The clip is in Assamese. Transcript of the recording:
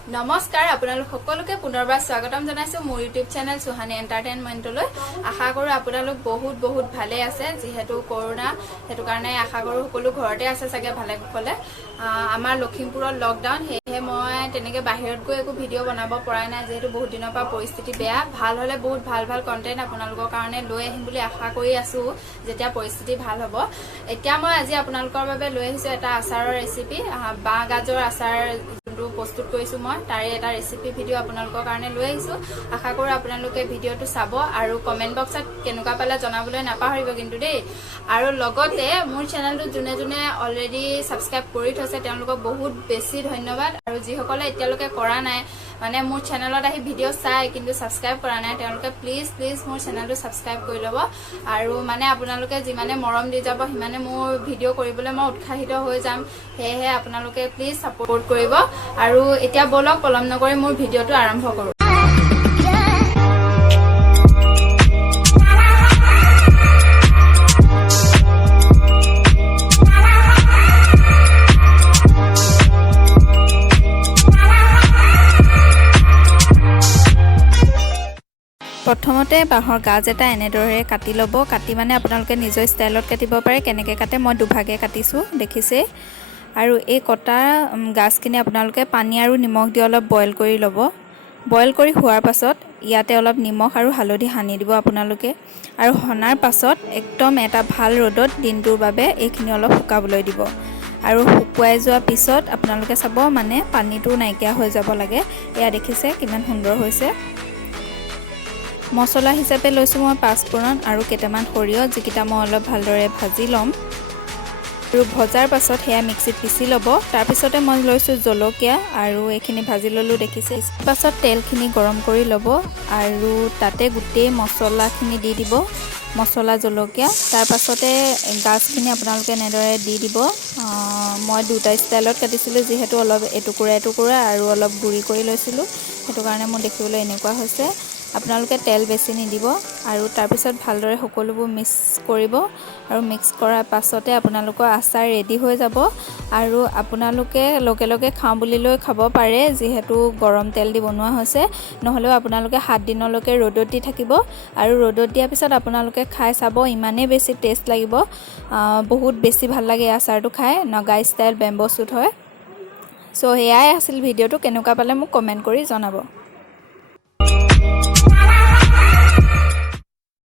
নমস্কাৰ আপোনালোক সকলোকে পুনৰবাৰ স্বাগতম জনাইছো মোৰ ইউটিউব চেনেল সুহানি এন্টাৰটেইনমেন্টলৈ আশা কৰো আপোনালোক বহুত ভালে আছে যেহেতু কৰোনা হেতু কাৰণে আশা কৰো সকলো ঘৰতে আছে চাগে ভালে কুশলে আমাৰ লখিমপুৰৰ লকডাউন হেহে মই তেনেকে বাহিৰত গৈ একো ভিডিও বনাব পৰা নাই যেহেতু বহুত দিনৰ পৰা পৰিস্থিতি বেয়া ভাল হলে বহুত ভাল কন্টেন্ট আপোনালোকৰ কাৰণে লৈ আহিম বুলি আশা কৰি আছো যেতিয়া পৰিস্থিতি ভাল হ'ব এতিয়া মই আজি আপোনালোকৰ বাবে লৈ আহিছো এটা আচাৰৰ ৰেচিপি বাঁহ গাজৰ আচাৰ প্ৰস্তুত কৰিছো মই তাৰে এটা ৰেচিপি ভিডিও আপোনালোকৰ কাৰণে লৈ আহিছো আশা কৰো আপোনালোকে ভিডিওটো চাব আৰু কমেন্ট বক্সত কেনেকুৱা পালে জনাবলৈ নাপাহৰিব কিন্তু দেই আৰু লগতে মোৰ চেনেলটো জুনে অলৰেডি সাবস্ক্ৰাইব কৰি থৈছে তেওঁলোকক বহুত বেছি ধন্যবাদ আৰু যিসকলে এতিয়ালৈকে কৰা নাই মানে মোৰ চেনেলত আহি ভিডিও চাই কিন্তু সাবস্ক্ৰাইব কৰা নাই তেওঁলোকে প্লিজ মোৰ চেনেলটো সাবস্ক্ৰাইব কৰি ল'ব আৰু মানে আপোনালোকে যিমানে মৰম দি যাব সিমানে মোৰ ভিডিও কৰিবলৈ মই উৎসাহিত হৈ যাম হেহে আপোনালোকে প্লিজ সাপোৰ্ট কৰিব আৰু এতিয়া বলক পলম নকৰি মোৰ ভিডিওটো আৰম্ভ কৰো প্ৰথমতে বাহৰ গাজ এটা এনেদৰে কাটি ল'ব কাটি মানে আপোনালোকে নিজৰ ষ্টাইলত কাটিব পাৰে কেনেকৈ কাটে মই দুভাগে কাটিছো দেখিছে আৰু এই কটা গাজখিনি আপোনালোকে পানী আৰু নিমখ দি অলপ বইল কৰি ল'ব বইল কৰি হোৱাৰ পাছত ইয়াতে অলপ নিমখ আৰু হালধি সানি দিব আপোনালোকে আৰু হনাৰ পাছত একদম এটা ভাল ৰ'দত দিনটোৰ বাবে এইখিনি অলপ শুকাবলৈ দিব আৰু শুকুৱাই যোৱাৰ পিছত আপোনালোকে চাব মানে পানীটো নাইকিয়া হৈ যাব লাগে এয়া দেখিছে কিমান সুন্দৰ হৈছে মছলা হিচাপে লৈছো মই পাঁচফোৰণ আৰু কেইটামান সৰিয়হ যিকিটা মই অলপ ভালদৰে ভাজি ল'ম আৰু ভজাৰ পাছত হেয়া মিক্সিত পিচি ল'ব তাৰ পিছতে মই লৈছো জলকীয়া আৰু এইখিনি ভাজি ললো দেখিছে পাছত তেলখিনি গৰম কৰি ল'ব আৰু তাতে গোটেই মছলাখিনি দি দিব মছলা জলকীয়া তাৰ পাছতে গাজখিনি আপোনালোকে নেদৰে দি দিব মই দুটা ষ্টাইলত কাটিছিলো যেহেতু অলপ এটুকুৰা আৰু অলপ গুৰি কৰি লৈছিলো হেতু কাৰণে মোৰ দেখিবলৈ এনেকুৱা হৈছে আপোনালোকে তেল বেছি নিদিব আৰু তাৰ পিছত ভালদৰে সকলোবোৰ মিক্স কৰিব আৰু মিক্স কৰাৰ পাছতে আপোনালোকৰ আচাৰ ৰেডি হৈ যাব আৰু আপোনালোকে লগে খাওঁ বুলি লৈ খাব পাৰে যেহেতু গৰম তেল দি বনোৱা হৈছে নহলেও আপোনালোকে 7 দিনলৈকে ৰ'দত দি থাকিব আৰু ৰ'দত দিয়াৰ পিছত আপোনালোকে খাই চাব ইমানে বেছি টেষ্ট লাগিব বহুত বেছি ভাল লাগে আচাৰটো খাই নগা ষ্টাইল বেম্বো শুট হয় সো এয়াই আছিল ভিডিওটো কেনেকুৱা পালে মোক কমেন্ট কৰি জনাব